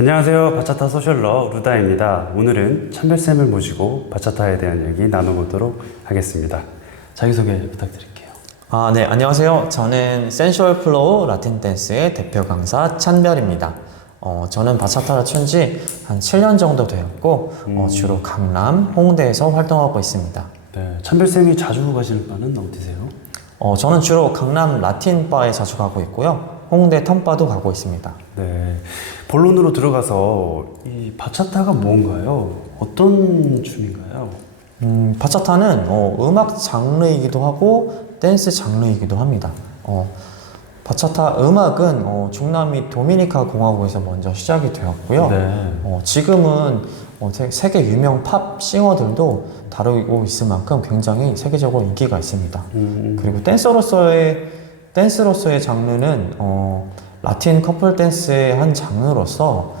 안녕하세요. 바차타 소셜러 루다입니다. 오늘은 찬별쌤을 모시고 바차타에 대한 얘기 나눠보도록 하겠습니다. 자기소개 부탁드릴게요. 네, 안녕하세요. 저는 센슈얼 플로우 라틴 댄스의 대표 강사 찬별입니다. 저는 바차타를 춘 지 한 7년 정도 되었고, 주로 강남, 홍대에서 활동하고 있습니다. 네, 찬별쌤이 자주 가시는 바는 어디세요? 저는 주로 강남 라틴 바에 자주 가고 있고요. 홍대 텀바도 가고 있습니다. 네, 본론으로 들어가서 이 바차타가 뭔가요? 어떤 춤인가요? 바차타는 음악 장르이기도 하고 댄스 장르이기도 합니다. 바차타 음악은 중남미 도미니카 공화국에서 먼저 시작이 되었고요. 네. 지금은 세계 유명 팝 싱어들도 다루고 있을 만큼 굉장히 세계적으로 인기가 있습니다. 그리고 댄스로서의 장르는 라틴 커플 댄스의 한 장르로서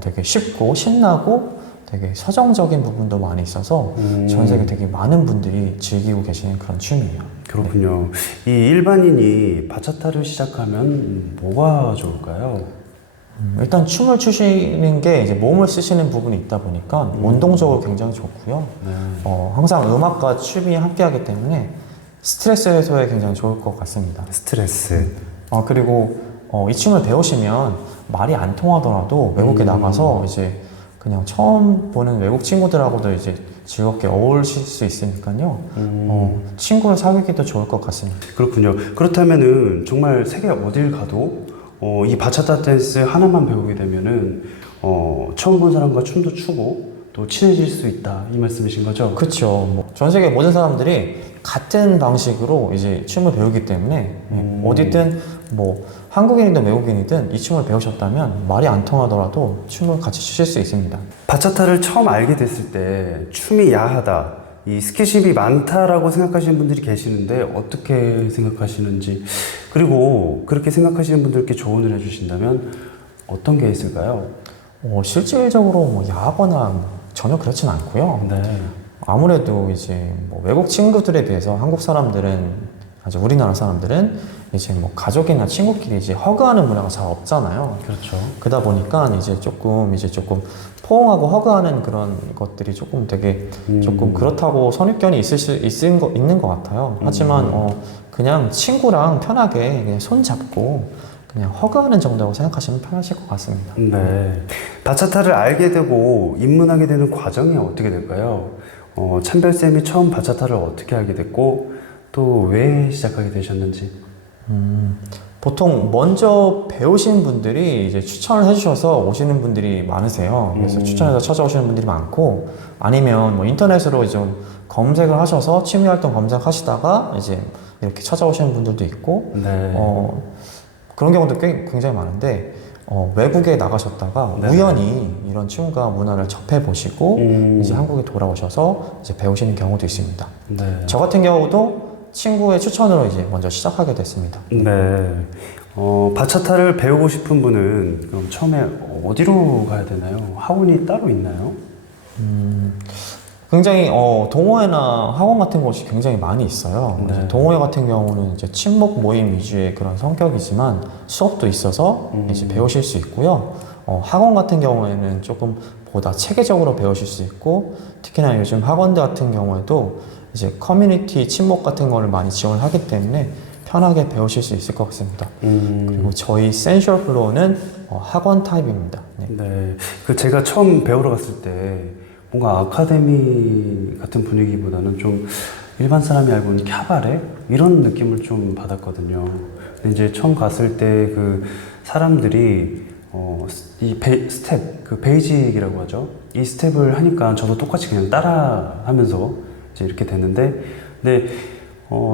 되게 쉽고 신나고 되게 서정적인 부분도 많이 있어서 전 세계 되게 많은 분들이 즐기고 계시는 그런 춤이에요. 그렇군요. 이 일반인이 바차타를 시작하면 뭐가 좋을까요? 일단 춤을 추시는 게 이제 몸을 쓰시는 부분이 있다 보니까 운동적으로 굉장히 좋고요. 네. 항상 음악과 춤이 함께하기 때문에 스트레스 해소에 굉장히 좋을 것 같습니다. 스트레스. 그리고 이 춤을 배우시면 말이 안 통하더라도 외국에 나가서 이제 그냥 처음 보는 외국 친구들하고도 이제 즐겁게 어울리실 수 있으니까요. 친구를 사귀기도 좋을 것 같습니다. 그렇군요. 그렇다면은 정말 세계 어딜 가도 이 바차타 댄스 하나만 배우게 되면은 처음 본 사람과 춤도 추고 또 친해질 수 있다 이 말씀이신 거죠? 그렇죠. 전 세계 모든 사람들이 같은 방식으로 이제 춤을 배우기 때문에 어디든 한국인이든 외국인이든 이 춤을 배우셨다면 말이 안 통하더라도 춤을 같이 추실 수 있습니다. 바차타를 처음 알게 됐을 때 춤이 야하다, 이 스킨십이 많다라고 생각하시는 분들이 계시는데 어떻게 생각하시는지, 그리고 그렇게 생각하시는 분들께 조언을 해주신다면 어떤 게 있을까요? 실질적으로 야하거나 전혀 그렇진 않고요. 네. 아무래도 이제 외국 친구들에 비해서 한국 사람들은 아주 우리나라 사람들은 이제 가족이나 친구끼리 이제 허그하는 문화가 잘 없잖아요. 그렇죠. 그러다 보니까 이제 조금 포옹하고 허그하는 그런 것들이 조금 되게 조금 그렇다고 선입견이 있는 것 같아요. 하지만 그냥 친구랑 편하게 그냥 손 잡고 그냥 허그하는 정도라고 생각하시면 편하실 것 같습니다. 네. 바차타를 알게 되고 입문하게 되는 과정이 어떻게 될까요? 찬별쌤이 처음 바차타를 어떻게 알게 됐고 또 왜 시작하게 되셨는지. 보통 먼저 배우신 분들이 이제 추천을 해주셔서 오시는 분들이 많으세요. 그래서 추천해서 찾아오시는 분들이 많고, 아니면 인터넷으로 좀 검색을 하셔서 취미활동 검색하시다가 이제 이렇게 찾아오시는 분들도 있고, 네. 그런 경우도 굉장히 많은데, 외국에 나가셨다가 네. 우연히 이런 춤과 문화를 접해보시고, 이제 한국에 돌아오셔서 이제 배우시는 경우도 있습니다. 네. 저 같은 경우도 친구의 추천으로 이제 먼저 시작하게 됐습니다. 네. 바차타를 배우고 싶은 분은 그럼 처음에 어디로 가야 되나요? 학원이 따로 있나요? 굉장히 동호회나 학원 같은 곳이 굉장히 많이 있어요. 네. 이제 동호회 같은 경우는 이제 친목 모임 위주의 그런 성격이지만 수업도 있어서 이제 배우실 수 있고요. 학원 같은 경우에는 조금 보다 체계적으로 배우실 수 있고, 특히나 요즘 학원들 같은 경우에도 이제 커뮤니티 친목 같은 거를 많이 지원을 하기 때문에 편하게 배우실 수 있을 것 같습니다. 그리고 저희 센슈얼 플로우는 학원 타입입니다. 네. 네. 제가 처음 배우러 갔을 때 뭔가 아카데미 같은 분위기보다는 좀 일반 사람이 알고 있는 캬바레? 이런 느낌을 좀 받았거든요. 근데 이제 처음 갔을 때 그 사람들이 이 스텝, 그 베이직이라고 하죠. 이 스텝을 하니까 저도 똑같이 그냥 따라 하면서 이제 이렇게 됐는데, 근데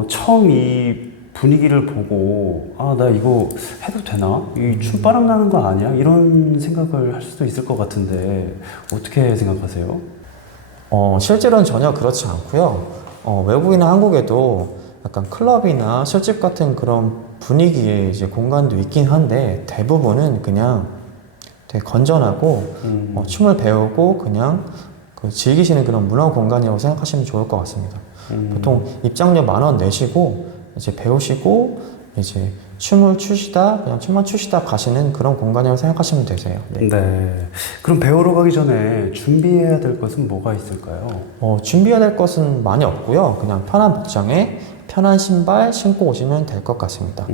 처음 이 분위기를 보고 나 이거 해도 되나? 이 춤 바람 나는 거 아니야? 이런 생각을 할 수도 있을 것 같은데 어떻게 생각하세요? 실제로는 전혀 그렇지 않고요. 외국이나 한국에도 약간 클럽이나 술집 같은 그런 분위기의 이제 공간도 있긴 한데, 대부분은 그냥 되게 건전하고 춤을 배우고 그냥 즐기시는 그런 문화 공간이라고 생각하시면 좋을 것 같습니다. 보통 입장료 10,000원 내시고 이제 배우시고 이제 춤을 추시다 그냥 춤만 추시다 가시는 그런 공간이라고 생각하시면 되세요. 네. 네. 그럼 배우러 가기 전에 준비해야 될 것은 뭐가 있을까요? 준비해야 될 것은 많이 없고요. 그냥 편한 복장에 편한 신발 신고 오시면 될 것 같습니다.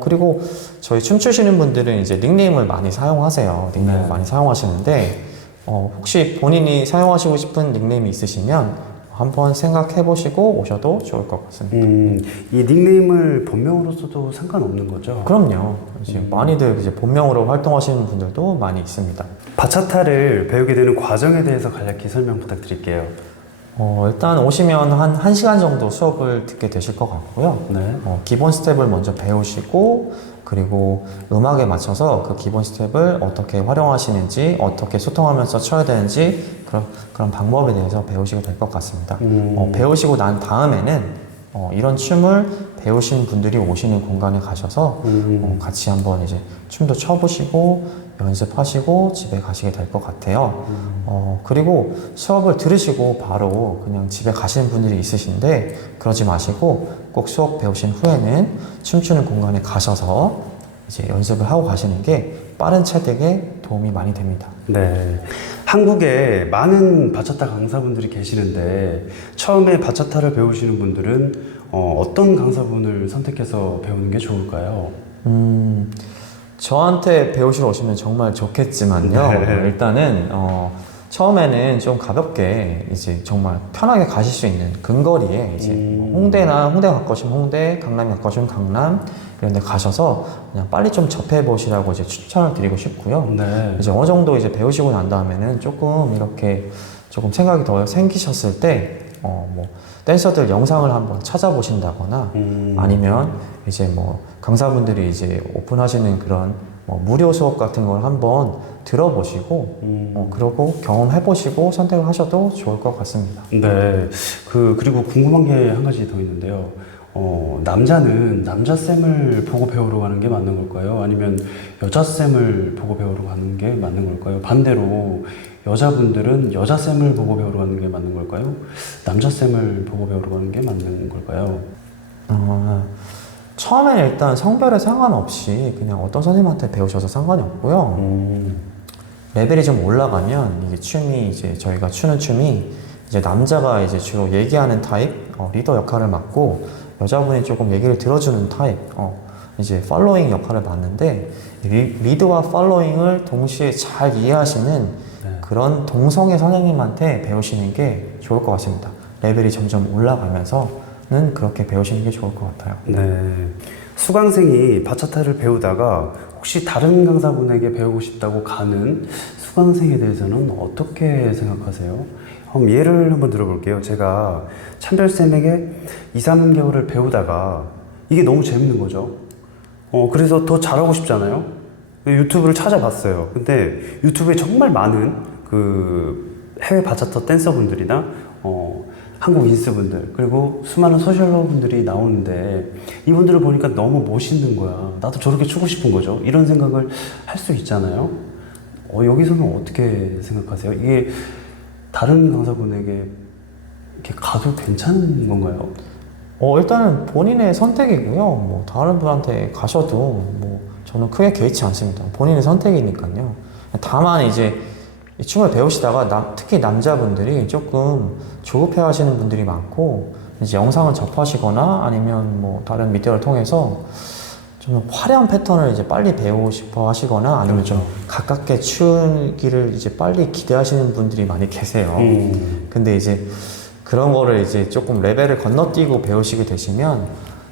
그리고 저희 춤추시는 분들은 이제 닉네임을 많이 사용하세요. 닉네임을 네. 많이 사용하시는데, 혹시 본인이 사용하시고 싶은 닉네임이 있으시면 한번 생각해 보시고 오셔도 좋을 것 같습니다. 이 닉네임을 본명으로 써도 상관없는 거죠? 그럼요. 이제 많이들 이제 본명으로 활동하시는 분들도 많이 있습니다. 바차타를 배우게 되는 과정에 대해서 간략히 설명 부탁드릴게요. 일단 오시면 한 1시간 정도 수업을 듣게 되실 것 같고요. 네. 기본 스텝을 먼저 배우시고, 그리고 음악에 맞춰서 그 기본 스텝을 어떻게 활용하시는지, 어떻게 소통하면서 쳐야 되는지, 그런 방법에 대해서 배우시게 될 것 같습니다. 배우시고 난 다음에는 이런 춤을 배우신 분들이 오시는 공간에 가셔서 같이 한번 이제 춤도 춰보시고 연습하시고 집에 가시게 될 것 같아요. 그리고 수업을 들으시고 바로 그냥 집에 가시는 분들이 있으신데 그러지 마시고 꼭 수업 배우신 후에는 춤추는 공간에 가셔서 이제 연습을 하고 가시는 게 빠른 체득에 도움이 많이 됩니다. 네. 한국에 많은 바차타 강사분들이 계시는데 처음에 바차타를 배우시는 분들은 어떤 강사분을 선택해서 배우는 게 좋을까요? 저한테 배우시러 오시면 정말 좋겠지만요. 네. 일단은 처음에는 좀 가볍게 이제 정말 편하게 가실 수 있는 근거리에 이제 뭐 홍대 가까우시면 홍대, 강남이 가까우시면 강남 이런 데 가셔서 그냥 빨리 좀 접해 보시라고 이제 추천을 드리고 싶고요. 네. 이제 어느 정도 이제 배우시고 난 다음에는 조금 이렇게 조금 생각이 더 생기셨을 때 뭐 댄서들 영상을 한번 찾아보신다거나 아니면 이제 뭐 강사분들이 이제 오픈하시는 그런 뭐 무료 수업 같은 걸 한번 들어보시고 그러고 경험해보시고 선택을 하셔도 좋을 것 같습니다. 네. 그리고 궁금한 게 한 가지 더 있는데요. 남자는 남자쌤을 보고 배우러 가는 게 맞는 걸까요? 아니면 여자쌤을 보고 배우러 가는 게 맞는 걸까요? 반대로 여자분들은 여자쌤을 보고 배우러 가는 게 맞는 걸까요? 남자쌤을 보고 배우러 가는 게 맞는 걸까요? 처음에 일단 성별에 상관없이 그냥 어떤 선생님한테 배우셔서 상관이 없고요. 레벨이 좀 올라가면 이게 춤이 이제 저희가 추는 춤이 이제 남자가 이제 주로 얘기하는 타입, 리더 역할을 맡고 여자분이 조금 얘기를 들어주는 타입, 이제 팔로잉 역할을 맡는데 리드와 팔로잉을 동시에 잘 이해하시는 그런 동성애 선생님한테 배우시는 게 좋을 것 같습니다. 레벨이 점점 올라가면서는 그렇게 배우시는 게 좋을 것 같아요. 네. 수강생이 바차타를 배우다가 혹시 다른 강사분에게 배우고 싶다고 가는 수강생에 대해서는 어떻게 생각하세요? 예를 한번 들어볼게요. 제가 찬별쌤에게 2, 3개월을 배우다가 이게 너무 재밌는 거죠. 그래서 더 잘하고 싶잖아요. 유튜브를 찾아봤어요. 근데 유튜브에 정말 많은 그 해외 바차타 댄서분들이나 한국 인스분들 그리고 수많은 소셜러분들이 나오는데 이분들을 보니까 너무 멋있는 거야. 나도 저렇게 추고 싶은 거죠. 이런 생각을 할 수 있잖아요. 여기서는 어떻게 생각하세요? 이게 다른 강사분에게 이렇게 가도 괜찮은 건가요? 일단은 본인의 선택이고요. 뭐 다른 분한테 가셔도 뭐 저는 크게 개의치 않습니다. 본인의 선택이니까요. 다만 이제 이 춤을 배우시다가 특히 남자분들이 조금 조급해 하시는 분들이 많고 이제 영상을 접하시거나 아니면 뭐 다른 미디어를 통해서 좀 화려한 패턴을 이제 빨리 배우고 싶어 하시거나 아니면 좀 가깝게 추기를 이제 빨리 기대하시는 분들이 많이 계세요. 근데 이제 그런 거를 이제 조금 레벨을 건너뛰고 배우시게 되시면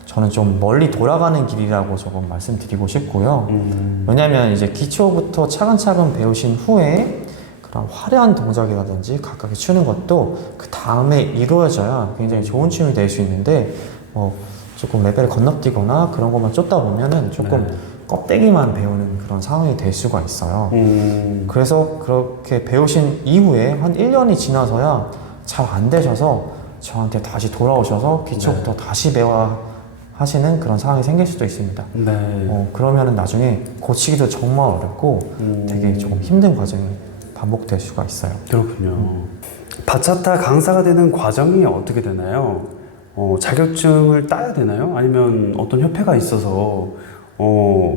저는 좀 멀리 돌아가는 길이라고 조금 말씀드리고 싶고요. 왜냐면 이제 기초부터 차근차근 배우신 후에 그런 화려한 동작이라든지 가깝게 추는 것도 그 다음에 이루어져야 굉장히 좋은 춤이 될 수 있는데 조금 레벨을 건너뛰거나 그런 것만 쫓다 보면은 조금 껍데기만 배우는 그런 상황이 될 수가 있어요. 그래서 그렇게 배우신 이후에 한 1년이 지나서야 잘 안 되셔서 저한테 다시 돌아오셔서 기초부터 다시 배워 하시는 그런 상황이 생길 수도 있습니다. 그러면은 나중에 고치기도 정말 어렵고 되게 조금 힘든 과정이 반복될 수가 있어요. 그렇군요. 바차타 강사가 되는 과정이 어떻게 되나요? 자격증을 따야 되나요? 아니면 어떤 협회가 있어서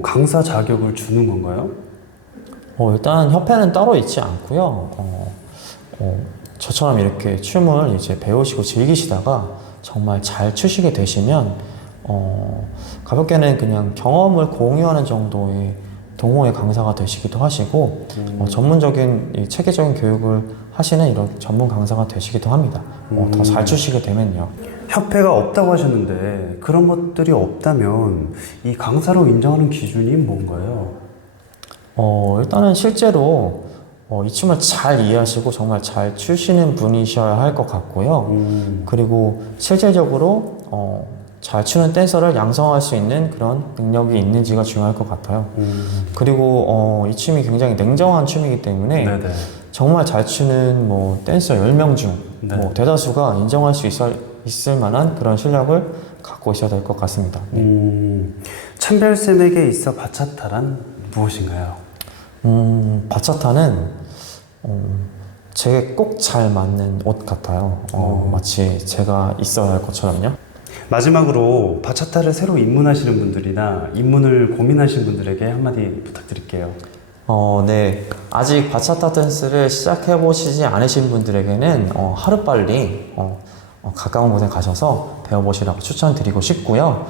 강사 자격을 주는 건가요? 일단 협회는 따로 있지 않고요. 저처럼 이렇게 춤을 이제 배우시고 즐기시다가 정말 잘 추시게 되시면 가볍게는 그냥 경험을 공유하는 정도의 동호회 강사가 되시기도 하시고 전문적인 이 체계적인 교육을 하시는 이런 전문 강사가 되시기도 합니다. 더 잘 추시게 되면요. 협회가 없다고 하셨는데 그런 것들이 없다면 이 강사로 인정하는 기준이 뭔가요? 일단은 실제로 이 춤을 잘 이해하시고 정말 잘 추시는 분이셔야 할 것 같고요. 그리고 실질적으로 잘 추는 댄서를 양성할 수 있는 그런 능력이 있는지가 중요할 것 같아요. 그리고 이 춤이 굉장히 냉정한 춤이기 때문에 네네. 정말 잘 추는 뭐 댄서 10명 중 네. 뭐 대다수가 인정할 수 있을 만한 그런 실력을 갖고 있어야 될 것 같습니다. 찬별쌤에게 있어 바차타란 무엇인가요? 바차타는 제게 꼭 잘 맞는 옷 같아요. 마치 제가 있어야 할 것처럼요. 마지막으로 바차타를 새로 입문하시는 분들이나 입문을 고민하시는 분들에게 한마디 부탁드릴게요. 네. 아직 바차타 댄스를 시작해보시지 않으신 분들에게는 하루빨리 가까운 곳에 가셔서 배워보시라고 추천드리고 싶고요.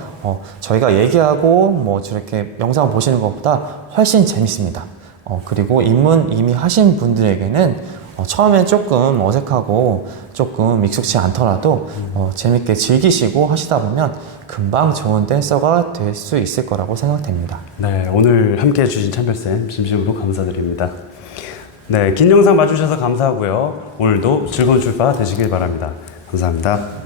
저희가 얘기하고 뭐 저렇게 영상 보시는 것보다 훨씬 재밌습니다. 그리고 입문 이미 하신 분들에게는 처음엔 조금 어색하고 조금 익숙치 않더라도 재밌게 즐기시고 하시다 보면 금방 좋은 댄서가 될 수 있을 거라고 생각됩니다. 네, 오늘 함께 해주신 찬별쌤 진심으로 감사드립니다. 네, 긴 영상 봐주셔서 감사하고요. 오늘도 즐거운 출파 되시길 바랍니다. 감사합니다.